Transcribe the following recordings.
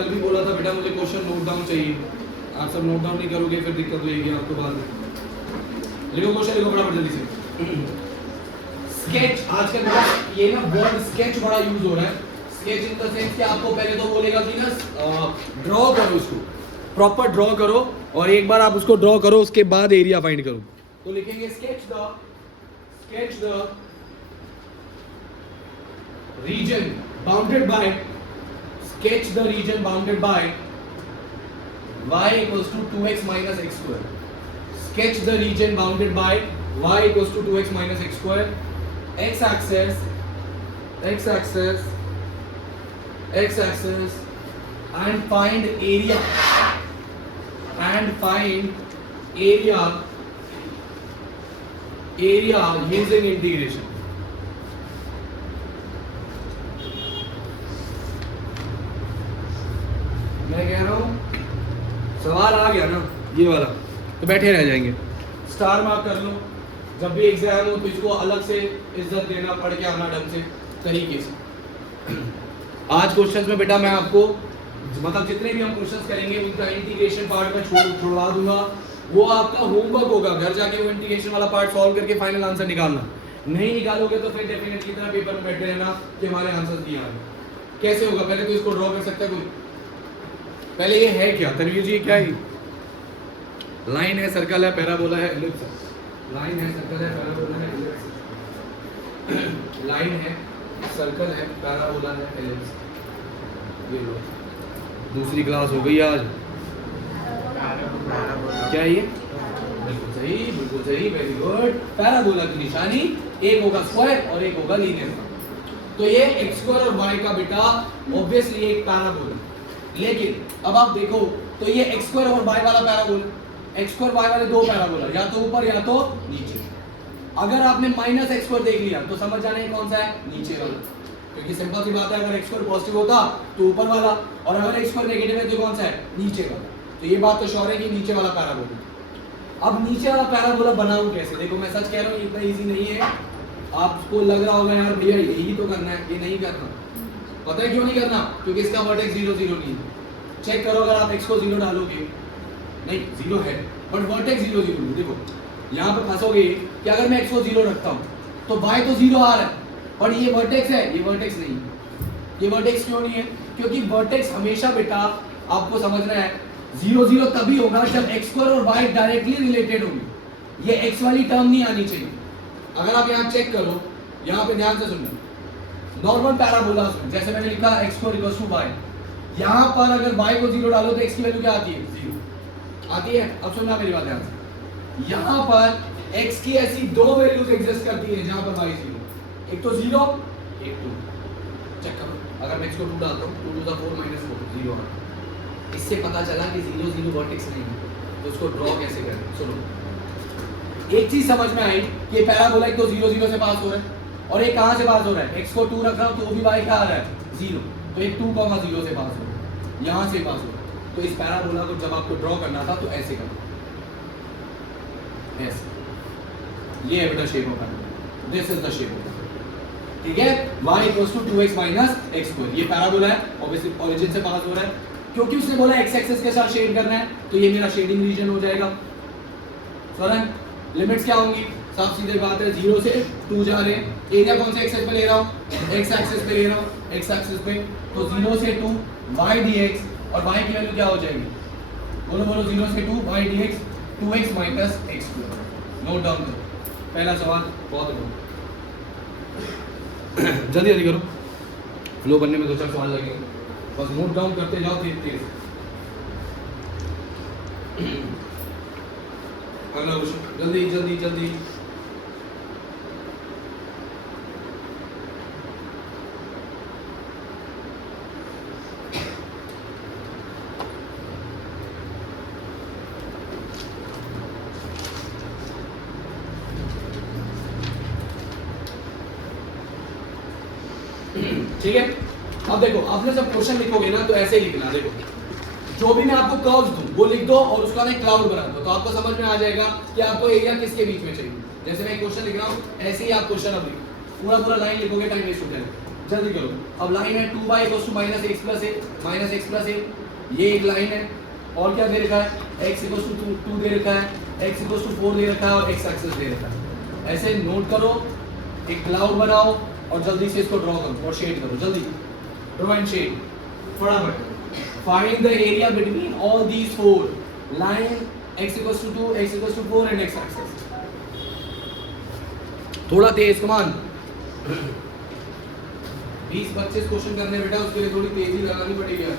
कल भी बोला था बेटा मुझे क्वेश्चन नोट डाउन चाहिए, आप सब नोट डाउन नहीं करोगे फिर दिक्कत होगी आपको बाद में। लिखो क्वेश्चन, लिखो फटाफट जल्दी से। स्केच, आजकल बेटा ये ना वर्ड स्केच बड़ा यूज हो रहा है। स्केच इन द सेंस कि आपको पहले तो बोलेगा कि ना ड्रॉ करो, इसको प्रॉपर ड्रॉ करो, और एक बार आप उसको ड्रॉ करो उसके बाद एरिया फाइंड करो। तो लिखेंगे sketch the reason bounded by, sketch the region bounded by y equals to 2x minus x square. Sketch the region bounded by y equals to 2x minus x square. X axis and find area using integration. मैं कह रहा हूँ सवाल आ गया ना ये वाला तो बैठे रह जाएंगे। स्टार मार्क कर लो, जब भी एग्जाम हो तो इसको अलग से इज्जत देना, पढ़ के आना ढंग से तरीके से। आज क्वेश्चंस में बेटा मैं आपको मतलब जितने भी हम क्वेश्चंस करेंगे उनका इंटीग्रेशन पार्ट में छोड़वा दूंगा, वो आपका होमवर्क होगा, घर जाके वो इंटीग्रेशन वाला पार्ट सॉल्व करके फाइनल आंसर निकालना। नहीं निकालोगे तो फिर डेफिनेटली इतना पेपर में बैठे रहना कि हमारे आंसर दिया है। कैसे होगा, पहले तो इसको ड्रॉ कर सकता है कोई, पहले ये है क्या तनवीर जी, क्या है? लाइन है, सर्कल है, पैराबोला है, एलिप्स है। लाइन है, सर्कल है, पैराबोला है, एलिप्स। लाइन है, सर्कल है, पैराबोला है, एलिप्स। ये लो, दूसरी क्लास हो गई आज। क्या है ये? बिल्कुल सही, वेरी गुड। पैराबोला की निशानी एक होगा स्क्वायर और एक होगा लीनियर। तो ये x स्क्वायर और y का बेटा ऑब्वियसली एक पैराबोला। लेकिन अब आप देखो तो ये x स्क्वायर और y वाला पैराबोला, x स्क्वायर y वाले दो पैराबोला, या तो ऊपर या तो नीचे। अगर आपने माइनस x स्क्वायर देख लिया तो समझ जाना है कौन सा है, नीचे वाला, क्योंकि सिंपल सी बात है, अगर x स्क्वायर पॉजिटिव होता तो ऊपर वाला, और अगर x स्क्वायर नेगेटिव है तो कौन सा है, नीचे वाला। तो ये बात तो श्योर है कि नीचे वाला पैराबोला। अब नीचे वाला पैराबोला बनाऊं कैसे? देखो मैं सच कह रहा हूँ इतना इजी नहीं है। आपको लग रहा होगा यार भैया यही तो करना है, ये नहीं करना। पता है क्यों नहीं करना? क्योंकि इसका वर्टेक्स 0 0 नहीं है। चेक करो, अगर आप x को 0 डालोगे, नहीं 0 है बट वर्टेक्स 0 0 नहीं। देखो यहाँ पे फंसोगे कि अगर मैं x को 0 रखता हूँ तो y तो 0 आ रहा है, पर ये वर्टेक्स है, ये वर्टेक्स नहीं है। ये वर्टेक्स क्यों नहीं है? क्योंकि वर्टेक्स हमेशा बेटा आपको समझना है 0 0 तभी होगा जब x स्क्वायर और y डायरेक्टली रिलेटेड होगी। ये x वाली टर्म नहीं आनी चाहिए। अगर आप यहाँ चेक करो, यहाँ पे ध्यान से सुनना, नॉर्मल पैराबोला में जैसे मैंने लिखा x square equals to y, यहाँ पर अगर y को 0 डालो तो x की वैल्यू क्या आती है, 0 आती है। अब सुनना मेरी बात ध्यान से, यहाँ पर x की ऐसी दो वैल्यूज एग्जिस्ट करती है जहाँ पर y 0, एक तो 0 एक 2। चेक करो, अगर मैं x को 2 डालता हूँ 2 to the 4 minus 4 0 है। इससे पता चला कि 0 0 वर्टेक्स नहीं है। तो उसको ड्रॉ कैसे करें? सुनो, एक चीज समझ में आई कि पैराबोला एक तो 0 0 से पास हो रहा है, और एक कहां से पास हो रहा है, x को 2 रख रहा हूं तो वो भी y क्या आ रहा है, 0। तो एक 2, 0 से पास हो रहा है, यहां से पास हो रहा है। तो इस पैराबोला को जब आपको ड्रॉ करना था तो ऐसे करना, ऐसे। ये है बेटा shape of parabola, this is the shape of, ठीक है। y equals to 2x minus x square, ये पैराबोला है, ऑब्वियसली ओरिजिन से पास हो रहा है। क्योंकि उसने बोला x एक्सिस के साथ शेड करना है, तो ये मेरा शेडिंग रीजन हो जाएगा। समझ? लिमिट्स क्या होंगी? साफ सीधे बात है, 0 से 2 जा रहे हैं। एरिया कौन से एक्सिस पे ले रहा हूँ, x एक्सिस पे ले रहा हूँ, x एक्सिस पे। तो 0 से 2 y dx, और y की वैल्यू क्या हो जाएगी, बोलो बोलो, 0 से 2 y dx 2x minus x square. Note down करो पहला सवाल, बहुत जल्दी जल्दी करो, फ्लो बनने में 2-4 सवाल लगेंगे, बस नोट डाउन करते जाओ तेज तेज। अगला क्वेश्चन, जल्दी जल्दी जल्दी। ठीक है, अब देखो आपने जब क्वेश्चन लिखोगे ना तो ऐसे ही लिखना। देखो जो भी मैं आपको कर्व्स दूं वो लिख दो और उसका एक क्लाउड बना दो, तो आपको समझ में आ जाएगा कि आपको एरिया किसके बीच में चाहिए। जैसे मैं क्वेश्चन लिख रहा हूँ ऐसे ही आप क्वेश्चन अब लिखो, पूरा पूरा लाइन लिखोगे टाइम वेस्ट हो जाएगा। जल्दी करो। अब लाइन है 2y equals to minus x plus a, ये एक लाइन है। और क्या दे रखा है, x इक्वल्स टू 2 दे रखा है, x इक्वल्स टू 4 दे रखा है और x एक्सिस दे रखा है। ऐसे नोट करो, एक क्लाउड बनाओ और जल्दी से इसको ड्रॉ करो और शेड करो। जल्दी ड्रॉ एंड शेड फटाफट। Find the area between all these four line x equals to 2, x equals to 4 and x axis. थोड़ा तेज, कमान। 20-25 क्वेश्चन करने बेटा, उसके लिए थोड़ी तेजी लगानी पड़ेगी यार।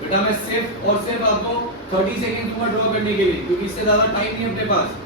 बेटा मैं सिर्फ और सिर्फ आपको 30 सेकंड दूंगा ड्रॉ करने के लिए, क्योंकि इससे ज्यादा टाइम नहीं है अपने पास।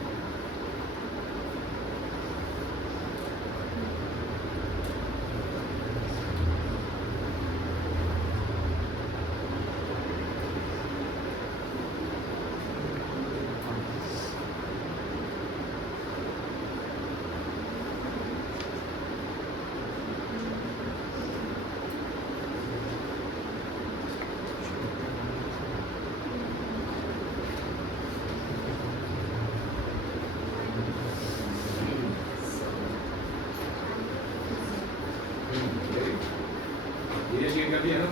ये शेड कर दिया ना।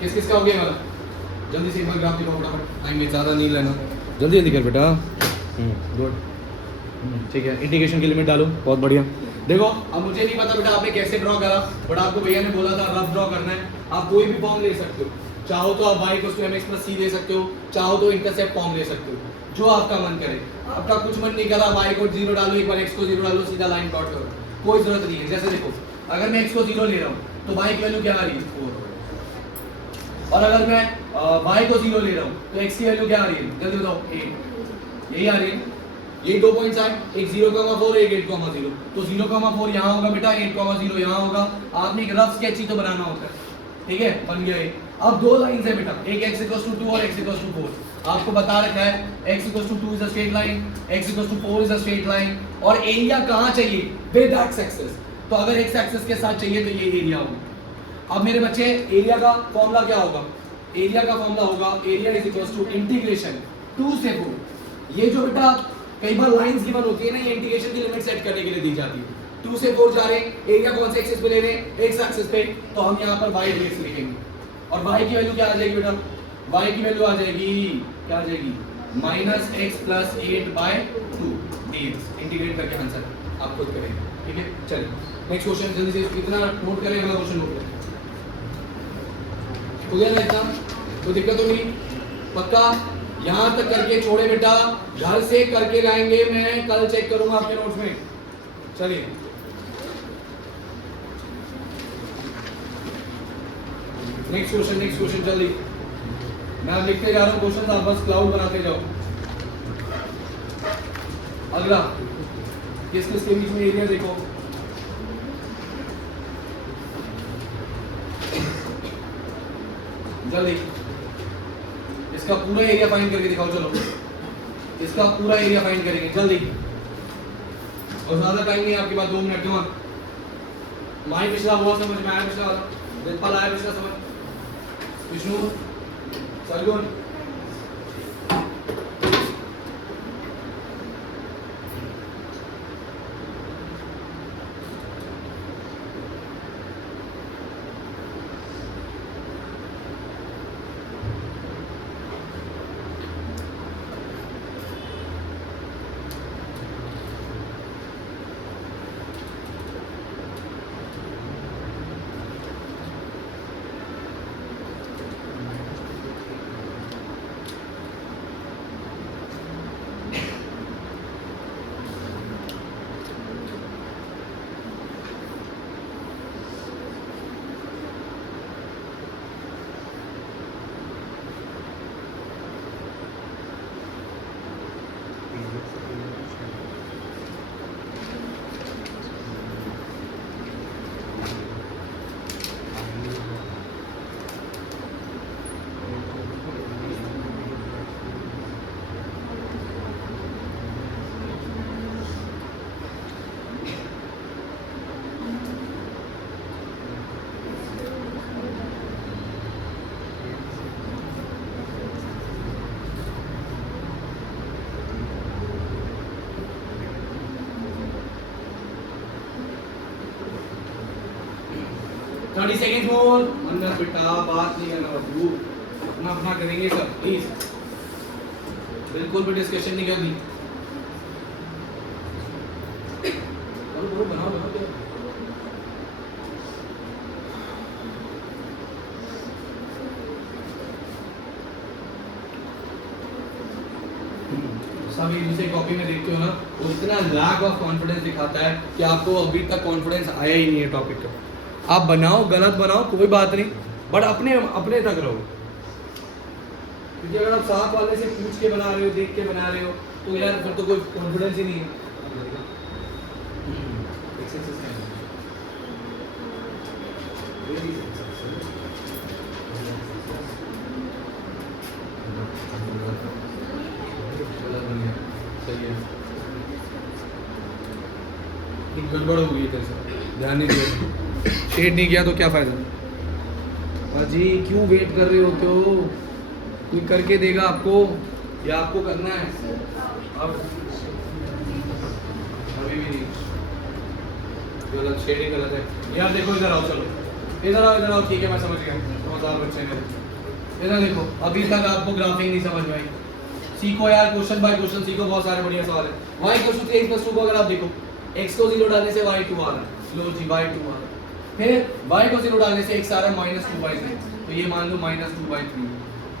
किस किस का हो गया वाला? जल्दी से एक बार ग्राफ दिखाओ फटाफट, टाइम में ज़्यादा नहीं लेना, जल्दी जल्दी कर बेटा। गुड, ठीक है। इंटीग्रेशन की लिमिट डालो, बहुत बढ़िया। देखो अब मुझे नहीं पता बेटा आपने कैसे ड्रॉ करा, बट आपको भैया ने बोला था रफ ड्रॉ करना है। आप कोई भी फॉर्म ले सकते हो, चाहो तो आप y = mx + c दे सकते हो, चाहो तो इंटरसेप्ट फॉर्म ले सकते हो, जो आपका मन करे। आपका कुछ मन नहीं करा y को 0 डालो, एक बार x को 0 डालो, सीधा लाइन डॉट करो, कोई जरूरत नहीं है। जैसे देखो अगर मैं x को 0 ले रहा हूँ तो y की वैल्यू क्या आ रही है 4, और अगर मैं y को 0 ले रहा हूँ तो x की वैल्यू क्या आ रही है, जल्दी बताओ 8, यही आ रही है। ये 2 पॉइंट्स आए, एक 0,4 एक 8,0, तो 0,4 यहाँ होगा बेटा, 8,0 यहाँ होगा। आपने एक रफ स्केच ही तो बनाना होता है, ठीक है, बन गया ये। अब दो लाइंस है बेटा, एक x = 2 और x = 4। आपको बता रखा है x = 2 is a straight line, x = 4 is a straight line, और एरिया कहाँ चाहिए, विद x एक्सिस। तो अगर x एक्सिस के साथ चाहिए तो ये एरिया होगा। अब मेरे बच्चे एरिया का फॉर्मूला क्या होगा, एरिया का फॉर्मूला होगा एरिया = इंटीग्रेशन 2 से 4। ये जो बेटा कई बार लाइंस गिवन होती है ना, ये इंटीग्रेशन की लिमिट सेट करने के लिए दी जाती है। 2 से 4 जा रहे हैं, एरिया कौन से एक्सिस पे ले रहे हैं, x एक्सिस पे, तो हम यहाँ पर y dx लिखेंगे। और y की वैल्यू क्या आ जाएगी बेटा, y की वैल्यू आ जाएगी, क्या आ जाएगी, -x + 8/2 dx। इंटीग्रेट करके आंसर आप खुद करेंगे, ठीक है। चलिए नेक्स्ट क्वेश्चन, जल्दी से कितना नोट करें, अगला क्वेश्चन नोट करें। हो गया ना इतना, कोई दिक्कत तो नहीं, पक्का यहाँ तक करके छोड़े बेटा, घर से करके लाएंगे, मैं कल चेक करूंगा आपके नोट्स में। चलिए नेक्स्ट क्वेश्चन जल्दी, मैं अब लिखते जा रहा हूँ क्वेश्चन, आप बस क्लाउड बनाते जाओ। अगला किस किस के बीच में एरिया देखो, जल्दी इसका पूरा एरिया फाइंड करके दिखाओ। चलो इसका पूरा एरिया फाइंड करेंगे जल्दी, और ज्यादा टाइम नहीं है आपके पास, 2 मिनट। जमा माई पिछला हुआ समझ में आया, पिछला वाला दिलपाल आया, पिछला समझ, विष्णु सरगुन 30 सेकेंड मोर अंदर बेटा, बात नहीं करना बच्चों, अपना अपना करेंगे सब प्लीज, बिल्कुल भी डिस्कशन नहीं करनी। बनाओ बनाओ क्या सब एक दूसरे कॉपी में देखते हो ना, वो इतना लैक ऑफ कॉन्फिडेंस दिखाता है कि आपको अभी तक कॉन्फिडेंस आया ही नहीं है टॉपिक का। आप बनाओ, गलत बनाओ, कोई बात नहीं, बट अपने अपने तक रहो, क्योंकि अगर आप साथ वाले से पूछ के बना रहे हो, देख के बना रहे हो, तो यार फिर तो कोई कॉन्फिडेंस ही नहीं है। गड़बड़ हो गई तेरे से, ध्यान नहीं दिया, शेड नहीं किया तो क्या फायदा। अजी क्यों वेट कर रहे होते हो, कोई करके देगा आपको या आपको करना है? अब अभी भी नहीं, गलत शेडिंग गलत है यार। देखो इधर आओ, चलो इधर आओ, ठीक है मैं समझ गया, समझदार बच्चे मेरे। इधर देखो, अभी तक आपको ग्राफिंग नहीं समझ में आई, सीखो यार, क्वेश्चन बाय क्वेश्चन सीखो, बहुत सारे बढ़िया सवाल है। y = 3x + 2 को अगर आप देखो, x को 0 डालने से y2 आ रहा है, लो जी y2 आ रहा है, फिर y को 0 डालने से x आ रहा है -2/3, तो ये मान लो -2/3।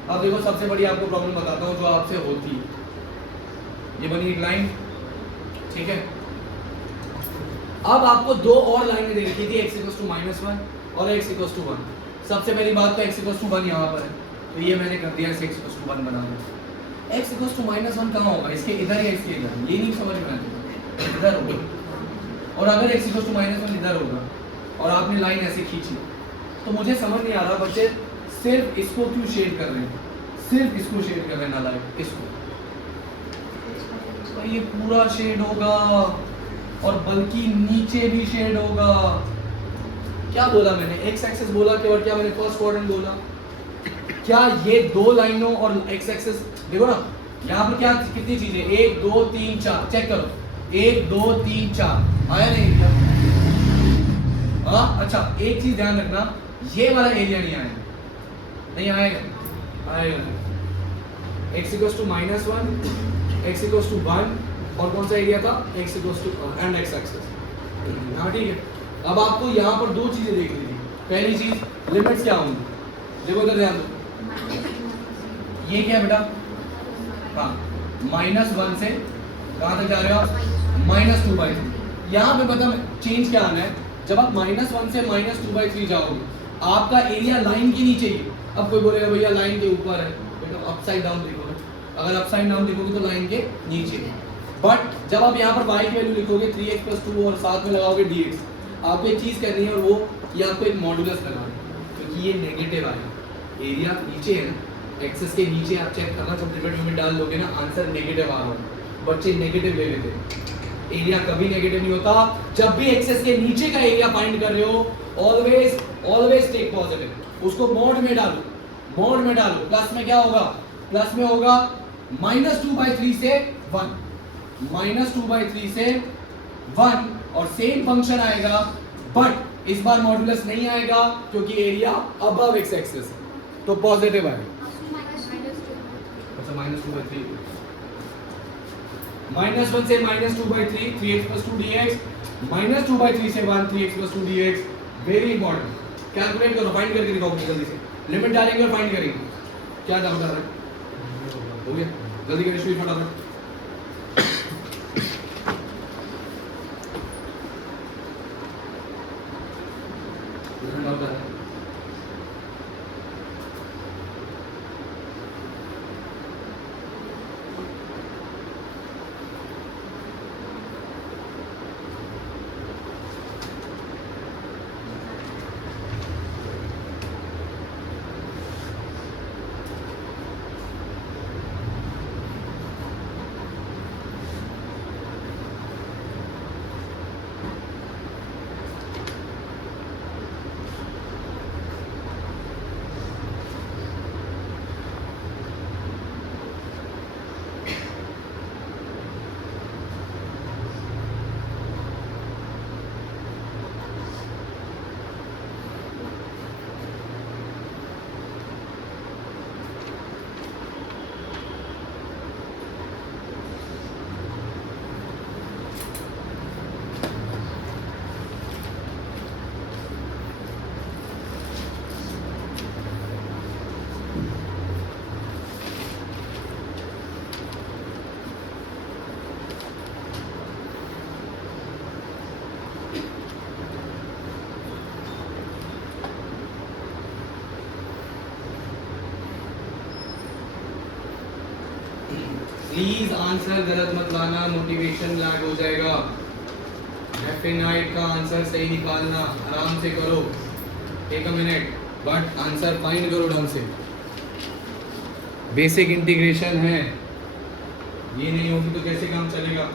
अब देखो सबसे बड़ी आपको प्रॉब्लम बताता हूँ जो आपसे होती है, ये बनी एक लाइन, ठीक है। अब आपको दो और लाइनें दे रखी थी, x = -1 और x = 1। सबसे पहली बात तो x = 1 यहाँ पर है, तो ये मैंने कर दिया, x = 1 बना दिया। x = -1 कहाँ होगा, इसके इधर या इसके इधर, ये नहीं समझ में आता, इधर होगा। और अगर x = -1 इधर होगा और आपने लाइन ऐसे खींची, तो मुझे समझ नहीं आ रहा बच्चे सिर्फ इसको क्यों शेड कर रहे हैं, सिर्फ इसको शेड कर रहे हैं ना, लाइक इसको, तो ये पूरा शेड होगा और बल्कि नीचे भी शेड होगा। क्या बोला मैंने, x एक्सिस बोला कि, और क्या मैंने फर्स्ट क्वाड्रेंट बोला, क्या ये दो लाइनों और x एक्सिस देखो ना, यहाँ पर क्या कितनी चीजें, 1 2 3 4, चेक करो, 1 2 3 4 आया नहीं क्या? हाँ अच्छा, एक चीज ध्यान रखना, ये वाला एरिया नहीं आएगा, नहीं आएगा, आएगा x = -1, x = 1, और कौन सा एरिया था, x = एंड x एक्सिस। हाँ ठीक है। अब आपको यहाँ पर दो चीजें देख ली थी, पहली चीज लिमिट्स क्या होंगी, देखो इधर ध्यान दो, ये क्या बेटा, हाँ -1 से कहाँ तक जा रहे हो आप, -2/3। यहाँ पे पता चेंज क्या आना है, जब आप -1 से -2/3 जाओगे, आपका एरिया लाइन के नीचे ही। अब कोई बोलेगा भैया लाइन के ऊपर है, बेटा अपसाइड डाउन देखोगे, अगर अपसाइड डाउन देखोगे तो लाइन के नीचे। बट जब आप यहाँ पर y की वैल्यू लिखोगे 3x + 2 और साथ में लगाओगे dx, आपको एक चीज करनी है, और वो ये आपको एक मॉडुलस लगाना है, क्योंकि ये नेगेटिव आएगा, एरिया नीचे है ना, एक्सेस के नीचे आप चेक करना, जब डिबेट में डाल लोगे ना आंसर नेगेटिव आ रहा है, बच्चे नेगेटिव ले लेते हैं। एरिया कभी नेगेटिव नहीं होता, जब भी एक्सेस के नीचे का एरिया फाइंड कर रहे हो, ऑलवेज टेक पॉजिटिव, उसको मोड में डालो, मोड में डालो। प्लस में क्या होगा, प्लस में होगा -2/3 से 1, -2/3 से 1, और सेम फंक्शन आएगा, बट इस बार मॉडुलस नहीं आएगा क्योंकि एरिया अबव एक्स एक्सिस, तो पॉजिटिव आएगा। अच्छा -2/3, -1 से -2/3, 3x + 2 dx, -2/3 से 1, 3x + 2 dx, very important. Calculate करो, फाइंड करके दिखाओ जल्दी से, लिमिट डालेंगे और फाइंड करेंगे। क्या डाउट आ रहा है, हो गया, जल्दी करिए शुरू फटाफट। डाउट आ रहा है, प्लीज आंसर गलत मत लाना, मोटिवेशन लैग हो जाएगा। डेफिनाइट का आंसर सही निकालना, आराम से करो, take a minute, but answer find करो ढंग से। बेसिक इंटीग्रेशन है, ये नहीं होगी तो कैसे काम चलेगा।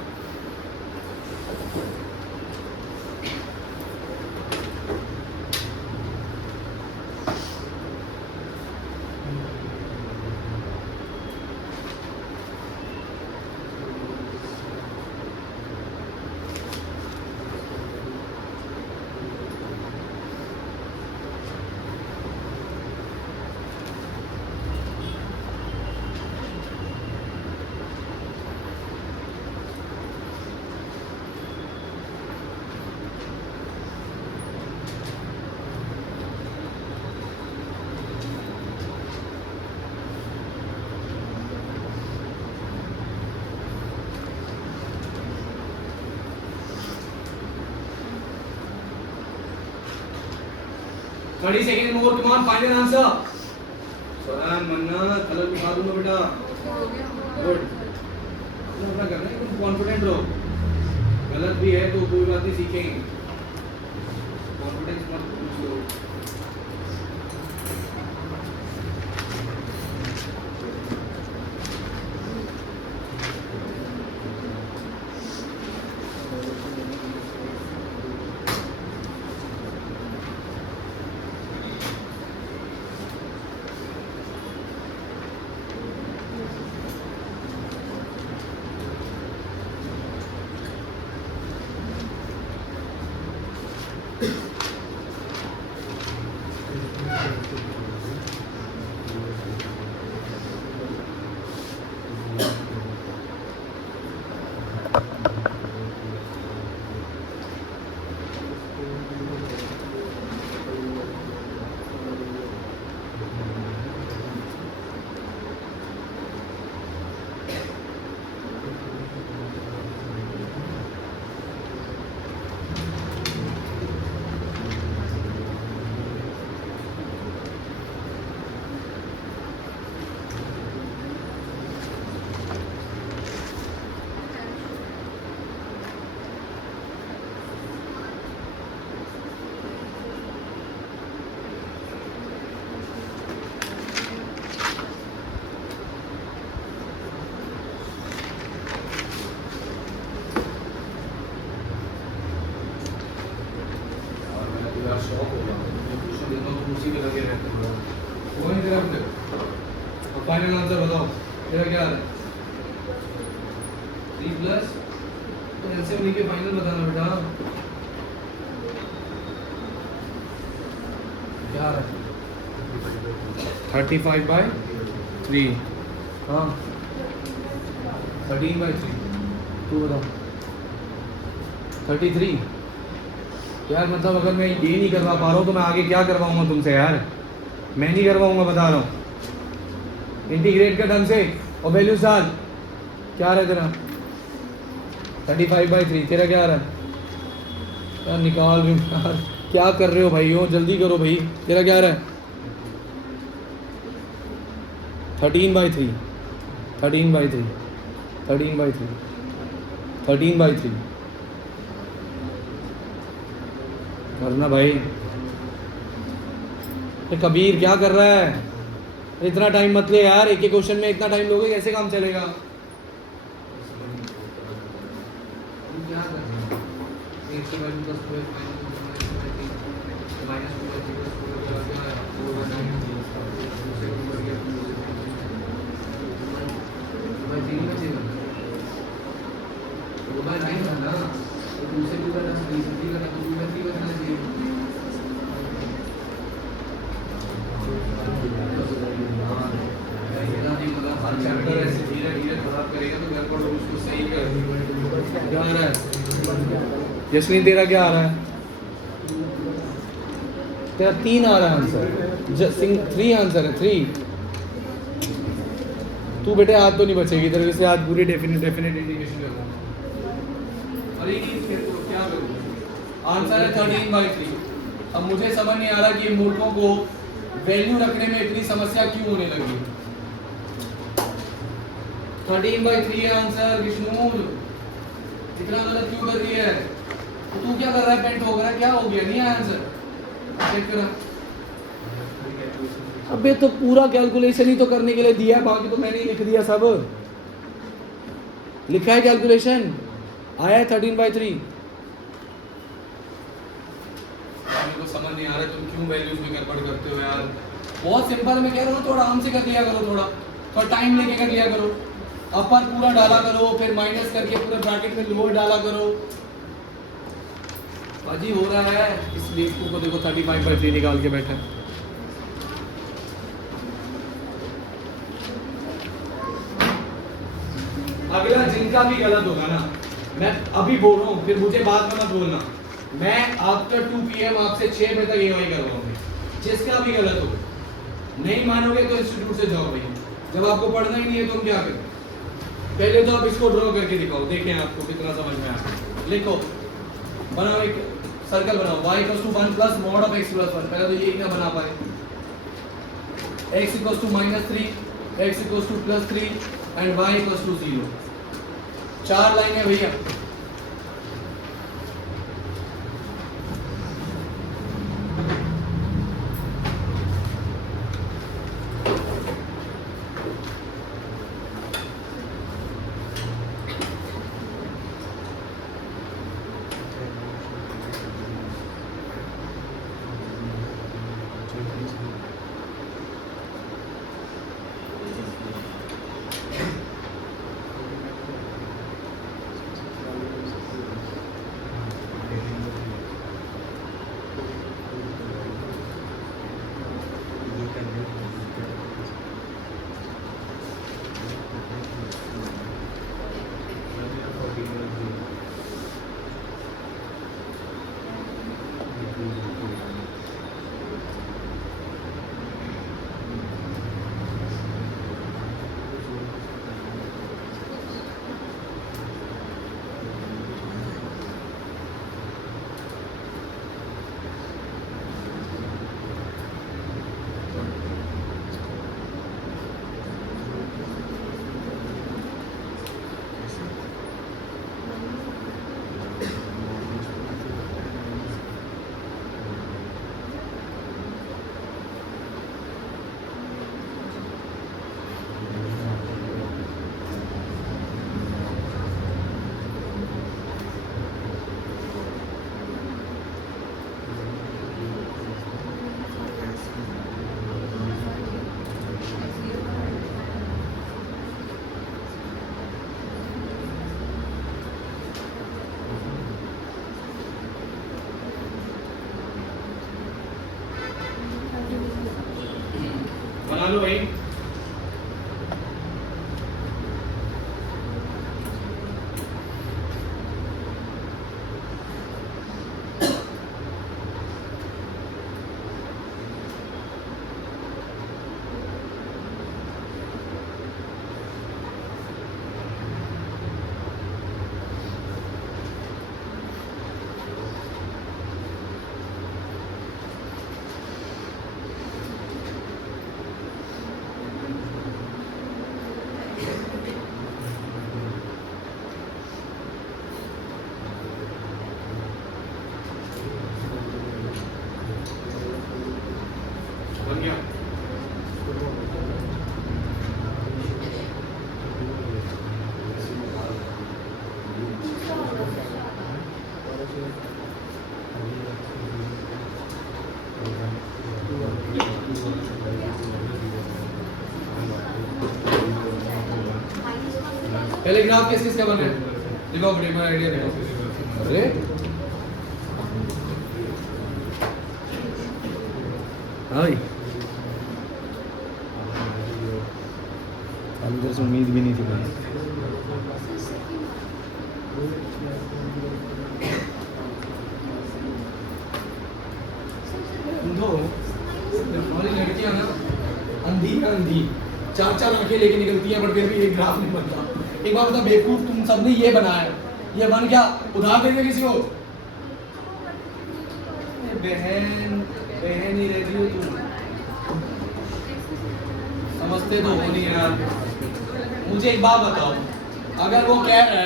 Thirty second more, come on, find an answer. सोनान मन्ना कलर दिखा दूंगा बेटा। गुड, अपना करना है, तुम कॉन्फिडेंट रहो, गलत भी है तो कोई बात नहीं, सीखेंगे। कॉन्फिडेंस मत पूछो। फाइनल आंसर बताओ, तेरा क्या है? 3 प्लस तो एलसीएम लेके फाइनल बताना बेटा। क्या है? 35/3। हाँ 13/3। तू बताओ 33। यार मतलब अगर मैं ये नहीं करवा पा रहा हूँ तो मैं आगे क्या करवाऊंगा तुमसे यार, मैं नहीं करवाऊंगा, बता रहा हूँ। इंटीग्रेट का ढंग से और वैल्यू साथ क्या रहा है तेरा? 35/3। तेरा क्या रहा है यार? निकाल भी यार, क्या कर रहे हो भाई, हो जल्दी करो भाई। तेरा क्या रहा है? 13/3। 13/3। 13/3। 13/3 करना भाई। ये कबीर क्या कर रहा है? इतना टाइम मत ले यार, एक एक क्वेश्चन में इतना टाइम लोगे कैसे काम चलेगा? क्या कर रहे हो? जसमीन तेरा क्या आ रहा है? तेरा 3 आ रहा है आंसर, 3 आंसर है, 3। तू बेटे हाथ तो नहीं बचेगी तेरे से, आज पूरी डेफिनेट इंटीग्रेशन कर रहा। अरे क्या करूँ? आंसर है 13/3। अब मुझे समझ नहीं आ रहा कि मूर्खों को वैल्यू रखने में इतनी समस्या क्यों होने लगी। 13/3 है आंसर। विष्णु इतना गलत क्यों कर रही है? तो तू क्या कर रहा है? पेंट हो गया, क्या हो गया? नहीं है आंसर, चेक करा। अबे तो पूरा कैलकुलेशन ही तो करने के लिए दिया है, बाकी तो मैंने ही लिख दिया सब। लिखा है कैलकुलेशन, आया है 13/3। मेरे को समझ नहीं आ रहा तुम क्यों वैल्यूज में गड़बड़ करते हो यार। बहुत सिंपल, मैं कह रहा हूँ थोड़ा आराम से कर लिया करो, थोड़ा टाइम लेके कर लिया करो। अपर पूरा डाला करो, फिर माइनस करके पूरे ब्रैकेट में लोअर डाला करो। बाजी हो रहा है, इस लीफ को देखो 35/3 निकाल के बैठा है। अगला जिनका भी गलत होगा ना, मैं अभी बोल रहा हूँ, फिर मुझे बाद में मत बोलना। मैं आफ्टर 2 PM आपसे 6 बजे तक EMI करवाऊंगी। जिसका भी गलत हो, नहीं मानोगे तो इंस्टीट्यूट से जाओ भाई। जब आपको पढ़ना ही नहीं है तो हम क्या करें? पहले तो आप इसको ड्रॉ करके दिखाओ, देखें आपको कितना समझ में आता। लिखो, बनाओ एक सर्कल बनाओ, y = 1 + mod of x + 1। पहले तो ये क्या बना पाए, x = -3, x = +3 एंड y = 0। 4 लाइनें भैया। बना लो भाई। बन गया। पहले ग्राफ किसका बन रहा है? देखो ब्रेक में आइडिया देखो। अरे हाँ भाई, अंदर से उम्मीद भी नहीं थी भाई। हमारी लड़कियां ना अंधी 4 आंखें लेके निकलती हैं, पर फिर भी एक ग्राफ नहीं बनता। एक बार बता बेवकूफ, तुम सबने ये बनाया, ये बन क्या? उधार देंगे किसी को? बहन ही रहती हो तुम, समझते तो हो नहीं यार। मुझे एक बात बताओ, अगर वो कह रहा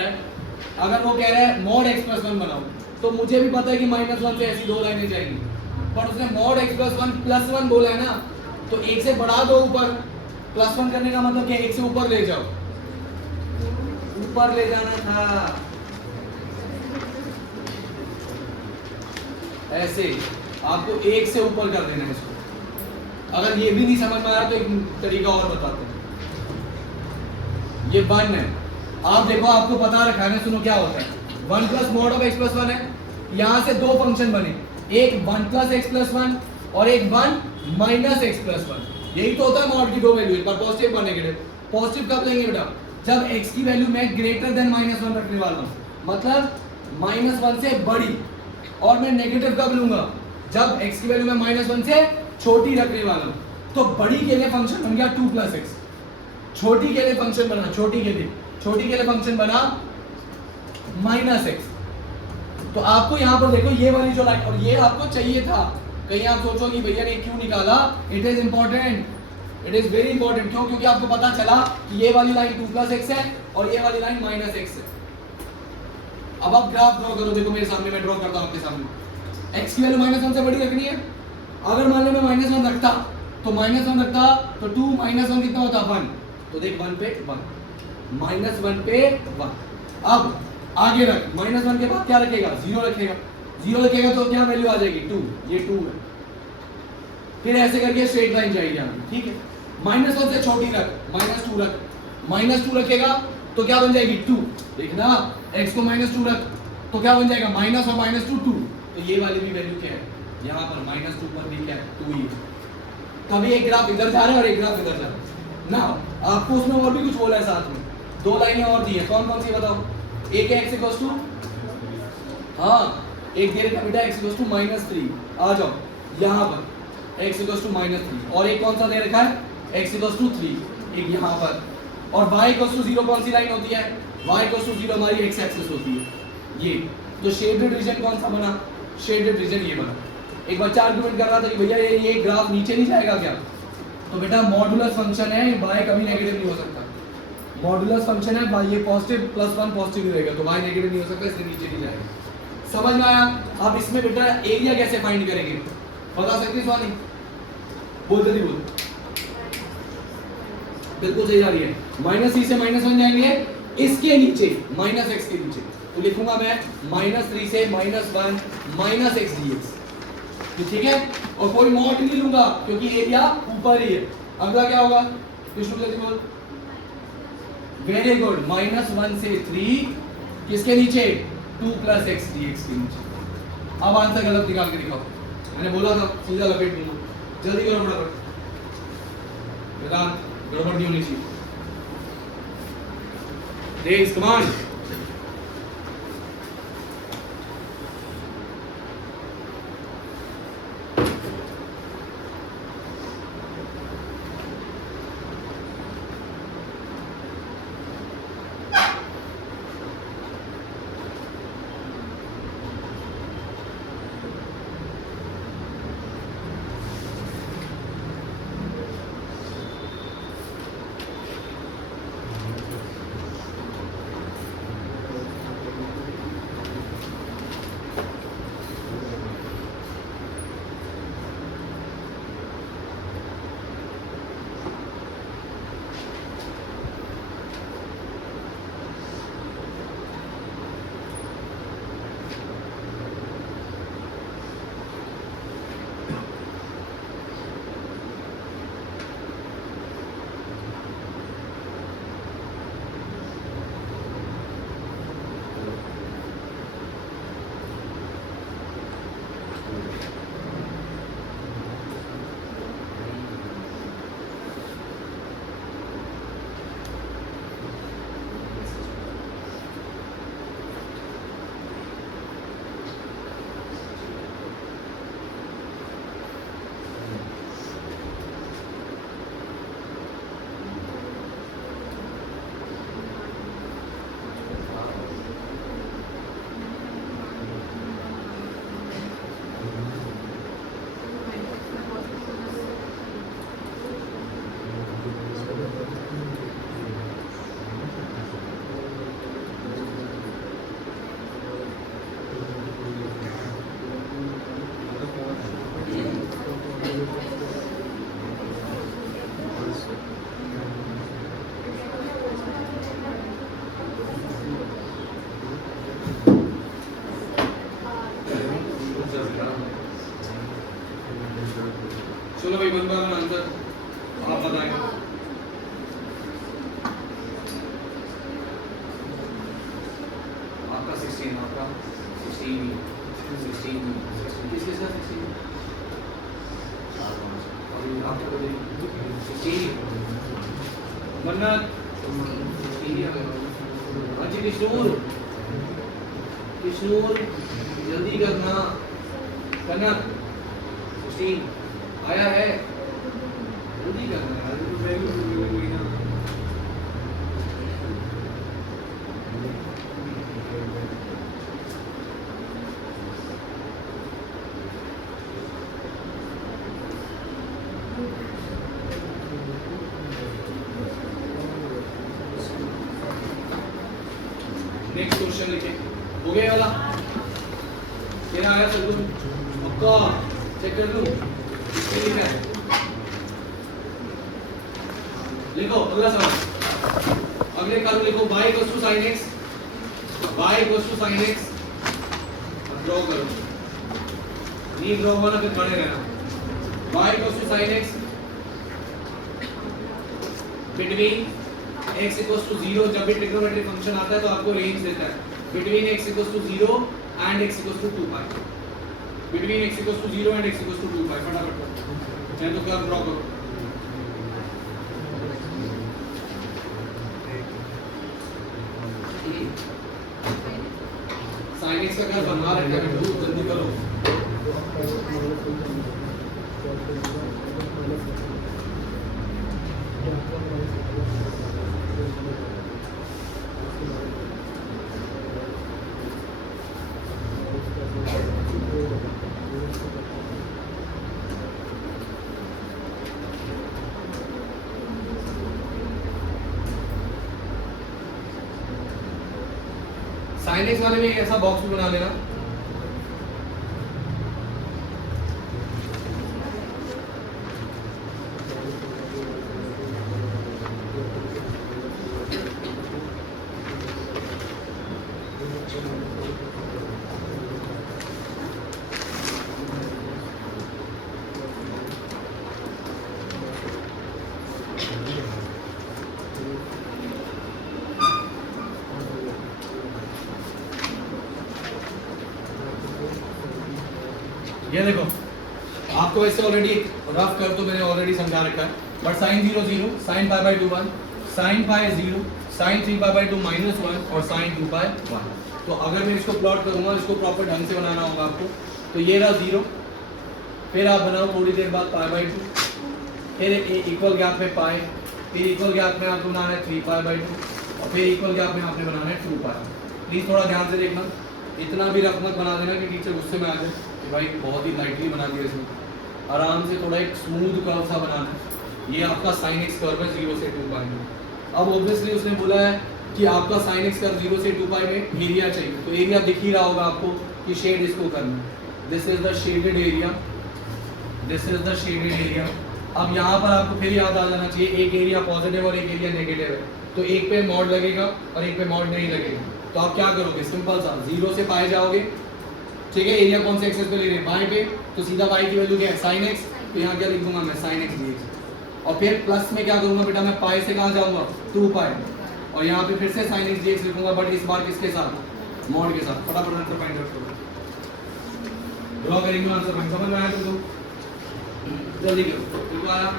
है मॉड x प्लस 1 बनाओ, तो मुझे भी पता है कि -1 से ऐसी दो लाइनें जाएंगी, पर उसने मॉड x प्लस 1 प्लस 1 बोला है ना, तो एक से बढ़ा दो ऊपर, प्लस 1 करने का मतलब क्या, एक से ऊपर ले जाओ, ऊपर ले जाना था ऐसे, आपको एक से ऊपर कर देना है इसको। अगर ये भी नहीं समझ में आया तो एक तरीका और बताते हैं। ये 1 है, आप देखो आपको पता रखा है ना, सुनो क्या होता है, 1 plus mod of x plus 1 है, यहाँ से दो फंक्शन बने, एक 1 प्लस x प्लस 1 और एक 1 माइनस x प्लस 1। यही तो होता है मॉड की दो वैल्यू, एक बार पॉजिटिव और नेगेटिव। पॉजिटिव कब लेंगे बेटा, जब x की वैल्यू मैं ग्रेटर देन -1 रखने वाला हूँ, मतलब -1 से बड़ी, और मैं नेगेटिव कब लूंगा, जब x की वैल्यू मैं -1 से छोटी रखने वाला हूँ। तो बड़ी के लिए फंक्शन बन गया 2 प्लस x, छोटी के लिए फंक्शन बना, छोटी के लिए फंक्शन बना -x। तो आपको यहाँ पर देखो ये वाली जो लाइन, और ये आपको चाहिए था, कहीं आप सोचो कि भैया ने क्यों निकाला, it is important, it is very important. क्यों, क्योंकि आपको पता चला कि ये वाली लाइन 2 प्लस x है और ये वाली लाइन -x है। अब आप ग्राफ ड्रॉ करो, देखो मेरे सामने, मैं ड्रॉ करता हूं आपके सामने। x की वैल्यू -1 से बड़ी रखनी है, अगर मान लो मैं -1 रखता तो -1 रखता तो 2 -1 कितना होता, 1, तो देख 1 पे 1, -1 पे 1। अब आगे रख, -1 के बाद क्या रखेगा, 0 रखेगा, 0 रखेगा तो क्या वैल्यू आ जाएगी, 2, ये 2 है। फिर ऐसे करके स्ट्रेट लाइन जाएगी आगे, ठीक है। -1 से छोटी रख, -2 रख, -2 रखेगा तो क्या बन जाएगी, 2। देखना, x को -2 रख तो क्या बन जाएगा, माइनस और -2 2। तो ये वाली भी वैल्यू क्या है, यहाँ पर -2 पर भी क्या है, 2 ही है। तभी एक ग्राफ इधर जा रहा है और एक ग्राफ इधर जा रहा है ना। आपको उसमें और भी कुछ बोला है साथ में, दो लाइनें और दी है, कौन कौन सी बताओ। एक है x इक्वल्स टू, हाँ एक दे रखा बेटा x इक्वल्स टू -3, आ जाओ यहाँ पर x इक्वल्स टू -3, और एक कौन सा दे रखा है x इक्वल्स टू 3, एक यहाँ पर, और y इक्वल्स टू 0 कौन सी लाइन होती है, y इक्वल्स टू 0 हमारी x एक्सिस होती है ये। तो शेडेड रीजन कौन सा बना, शेडेड रीजन ये बना। एक बच्चा आर्गुमेंट कर रहा था कि भैया ये ग्राफ नीचे नहीं जाएगा क्या, तो बेटा मॉडुलस फंक्शन है, y कभी नेगेटिव नहीं हो सकता, मॉडुलस फंक्शन है, y ये पॉजिटिव +1 पॉजिटिव ही रहेगा, तो y नेगेटिव नहीं हो सकता, इसलिए नीचे नहीं जाएगा। समझ में आया। अब इसमें बेटा एरिया कैसे फाइंड करेंगे, बता सकते हो नहीं, बोल जल्दी बोल। बिल्कुल सही जा रही है, -3 से -1 जाएंगे, इसके नीचे -x के नीचे, तो लिखूंगा मैं -3 से -1 -x dx, ठीक है। और कोई मॉड नहीं लूंगा क्योंकि एरिया ऊपर ही है। अगला क्या होगा, विष्णु जल्दी बोल। वेरी गुड, -1 से 3 किसके नीचे, 2 + x dx के नीचे। अब आंसर गलत निकाल के दिखाओ, मैंने बोला था सीधा लपेट दूंगा, जल्दी करो फटाफट, वेदांत गड़बड़ नहीं होनी चाहिए। Days, come on. अभी 1 बाय 1 आंसर आप बताएंगे। आपका 16, आपका 16 किसका 16 अभी आपका तो 16 मन्नत अच्छा किशोर जल्दी करना कनक 16 आया है जल्दी करना यार तो वैल्यू मिलेगी ना। नेक्स्ट क्वेश्चन लिखे हो गया वाला तेरा आया सब कुछ पक्का चेक कर लूं इसके लिए है लिखो अगला सवाल अगले काल लिखो y sin x ड्रॉ करो नहीं ड्रॉ वाला फिर खड़े रहना y sin x between x equals to 0 जब भी ट्रिग्नोमेट्रिक फंक्शन आता है तो आपको रेंज देता है between x equals to 0 and x equals to 2 pi between x equals to 0 and x equals to 2 pi फटाफट मैं तो कर्व ड्रॉ करो sin x का कर्व बना रखा है बिल्कुल जल्दी करो sin x वाले में एक ऐसा बॉक्स भी बना लेना ये देखो आपको वैसे ऑलरेडी रफ कर तो मैंने ऑलरेडी समझा रखा है but sin 0 0 sin pi by 2 1 sin pi 0 sin 3 pi by 2 minus 1 और sin 2 pi 1 तो अगर मैं इसको प्लॉट करूंगा इसको प्रॉपर ढंग से बनाना होगा आपको तो ये रहा 0 फिर आप बनाओ थोड़ी देर बाद pi by 2 फिर इक्वल गैप में pi फिर इक्वल गैप में आपको बनाना है 3 pi by 2 और फिर इक्वल गैप में आपने बनाना है 2 pi प्लीज थोड़ा ध्यान से देखना इतना भी रफ मत बना देना कि टीचर गुस्से में आ जाए कि भाई बहुत ही लाइटली बना दिया इसमें आराम से थोड़ा एक स्मूथ कर्व सा बनाना है ये आपका sin x कर्व है 0 से 2 pi में अब ऑब्वियसली उसने बोला है कि आपका sin x कर्व 0 से 2 pi में एरिया चाहिए तो एरिया दिख ही रहा होगा आपको कि शेड इसको करना है this is the shaded area अब यहाँ पर आपको फिर याद आ जाना चाहिए एक एरिया पॉजिटिव और एक एरिया नेगेटिव है तो एक पे मॉड लगेगा और एक पे मॉड नहीं लगेगा तो आप क्या करोगे सिंपल सा 0 से पाए जाओगे ठीक है एरिया कौन से एक्सेस पे ले रहे हैं बाएं पे तो सीधा y की वैल्यू क्या है sin x तो यहाँ क्या लिख दूंगा मैं sin x dx और फिर प्लस में क्या करूंगा बेटा मैं पाई से कहाँ जाऊंगा 2 पाई और यहाँ पे फिर से sin x dx लिखूंगा बट इस बार किसके साथ मॉड के साथ फटाफट आंसर फाइंड आउट करो ड्रॉ करेंगे आंसर फाइंड समझ में आया तुमको जल्दी करो देखो आया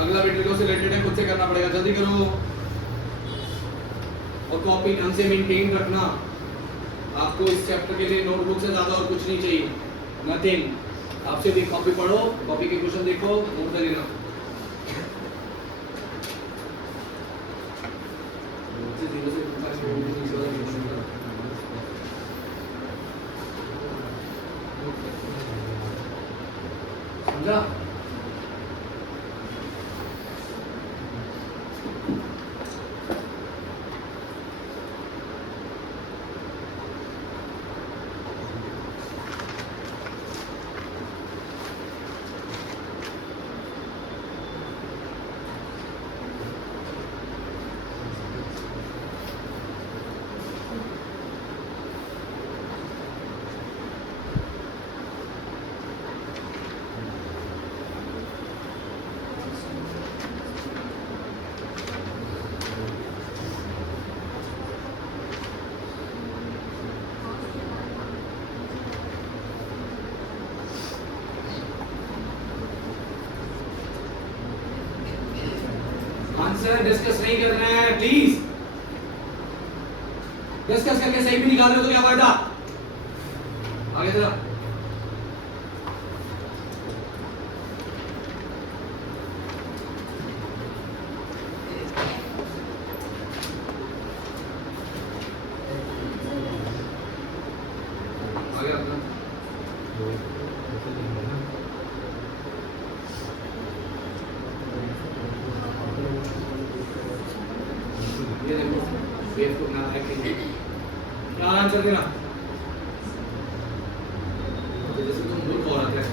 अगला वीडियो से रिलेटेड है खुद से करना पड़ेगा जल्दी करो और कॉपी ढंग से मेंटेन रखना आपको इस चैप्टर के लिए नोटबुक से ज्यादा और कुछ नहीं चाहिए नथिंग आपसे भी कॉपी पढ़ो कॉपी के क्वेश्चन देखो नोट कर लेना समझा है, डिस्कस नहीं करना है प्लीज। डिस्कस करके सही भी निकाल रहे हो तो क्या फायदा? आगे चला। आगे अपना ये देखो बेवकूफ ना है कि क्या आंसर देना। जैसे तुम मूर्ख औरत है।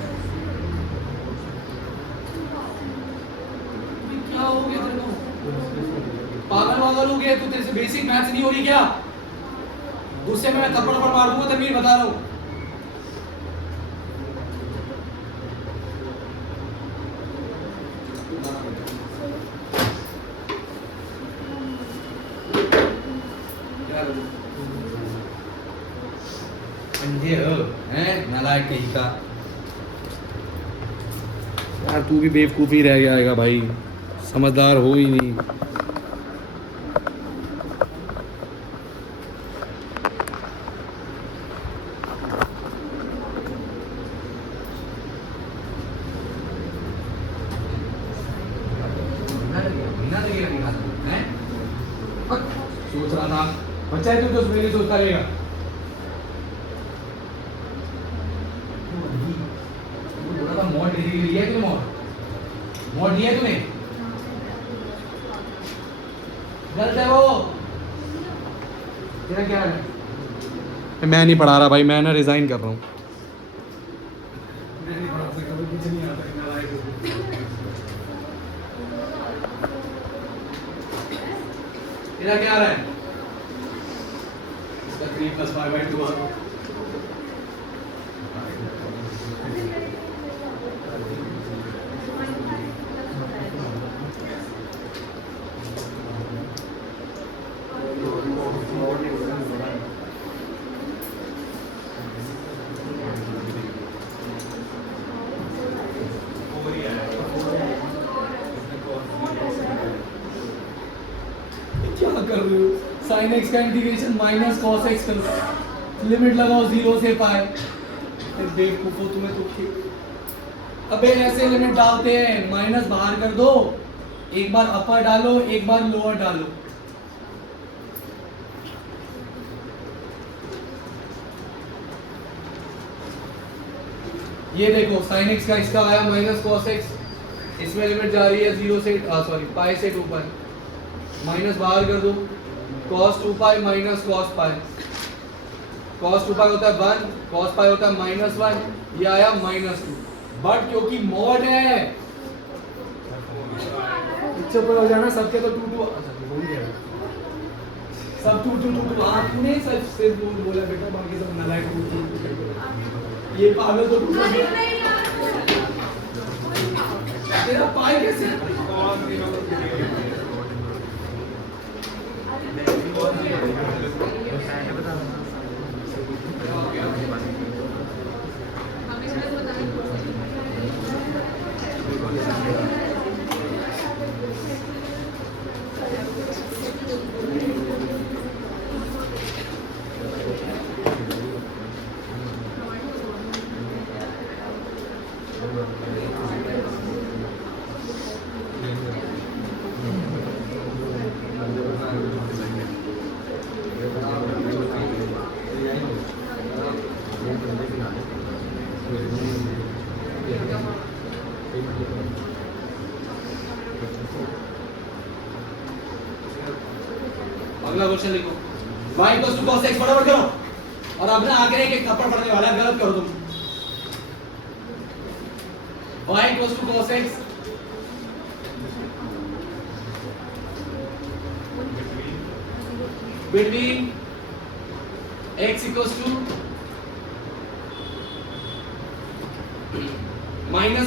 क्या हो गया तेरे को? पागल वागल हो गया तू? तेरे से बेसिक मैथ्स नहीं हो रही क्या? गुस्से में मैं थप्पड़ मार दूंगा तभी बता रहा हूँ। अंधे हो हैं? नालायक कहीं का। यार तू भी बेवकूफ ही रह जाएगा भाई, समझदार हो ही नहीं। सोच रहा था बच्चा है तू तो मेरी सोचता रहेगा। मॉड लिया है तूने? मॉड लिया है तूने? गलत है वो। तेरा क्या है? मैं नहीं पढ़ा रहा भाई, मैं ना रिजाइन कर रहा हूँ। मैं नहीं पढ़ा सकता, कुछ नहीं आता। तेरा क्या आ रहा है? इसका 3 + 5/2 आ रहा है। क्या कर रहे हो? sin x का इंटीग्रेशन माइनस cos x करो, लिमिट लगाओ 0 से पाए। बेवकूफो तुम्हें तो अबे ऐसे लिमिट डालते हैं, माइनस बाहर कर दो, एक बार अपर डालो एक बार लोअर डालो। ये देखो sin x का इसका आया माइनस cos x, इसमें लिमिट जा रही है 0 से पाई से 2 पाई, माइनस बाहर कर दो, cos 2 पाई माइनस cos पाई। cos 2 पाई होता है 1, cos पाई होता है -1, ये आया -2। बट क्योंकि मॉड है, चुप हो जाना, सबके तो 2 सब 2 आपने सिर्फ बोला बेटा, बाकी सब नालायक 2। ये पागल तो 2 तेरा पाई कैसे? अगला क्वेश्चन लिखो, y = cos x फटाफट करो। और अब ना आगे एक थप्पड़ पड़ने वाला है, गलत करो तुम। y = cos x between x =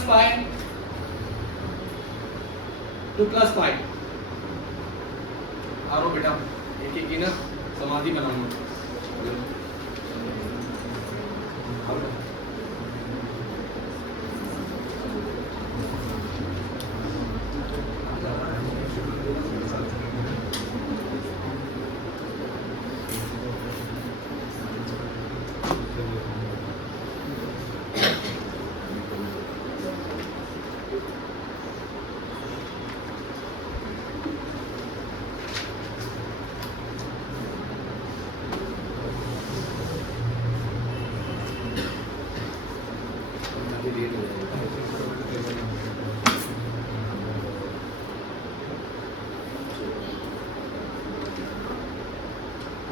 -pi to +pi। आरो बेटा एक एक की ना समाधि बनाऊंगा।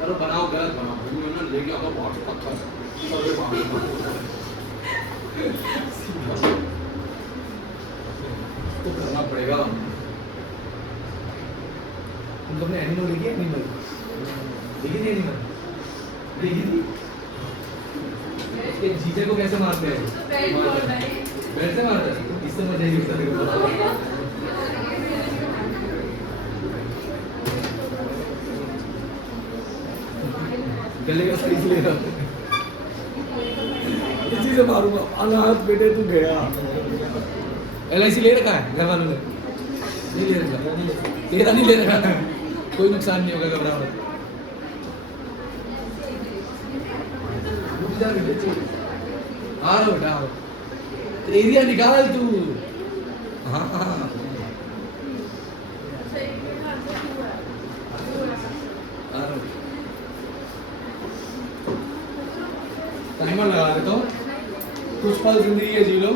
चलो बनाओ, गलत बनाओ, मैं ना लेके आता हूँ बहुत से पत्थर सबके मारो। तो करना पड़ेगा। तुम सबने एनिमल देखी है? एनिमल देखी थी? एनिमल देखी थी? इसके जीते को कैसे मारते हैं? बैट से मारते हैं। इससे मजा ही उसका देखो। गले का साइज ले रहा हूँ, इसी से मारूंगा। अनाथ बेटे तू गया। LIC ले रखा है घर वालों ने? नहीं ले रखा। तेरा नहीं ले रखा, कोई नुकसान नहीं होगा, घबरा मत। आ रहा बेटा, एरिया निकाल तू। हाँ हाँ टाइमर लगा देता हूँ, कुछ पल जिंदगी है जी लो।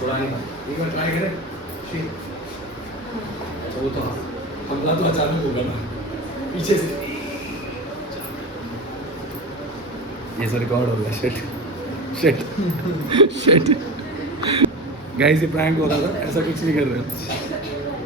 छोड़ा नहीं था, एक बार ट्राई करें। वो तो हमला तो अचानक होगा ना, पीछे से ये सब रिकॉर्ड हो गया। शिट शिट शिट गाइस, ये प्रैंक हो रहा था, ऐसा कुछ नहीं कर रहे।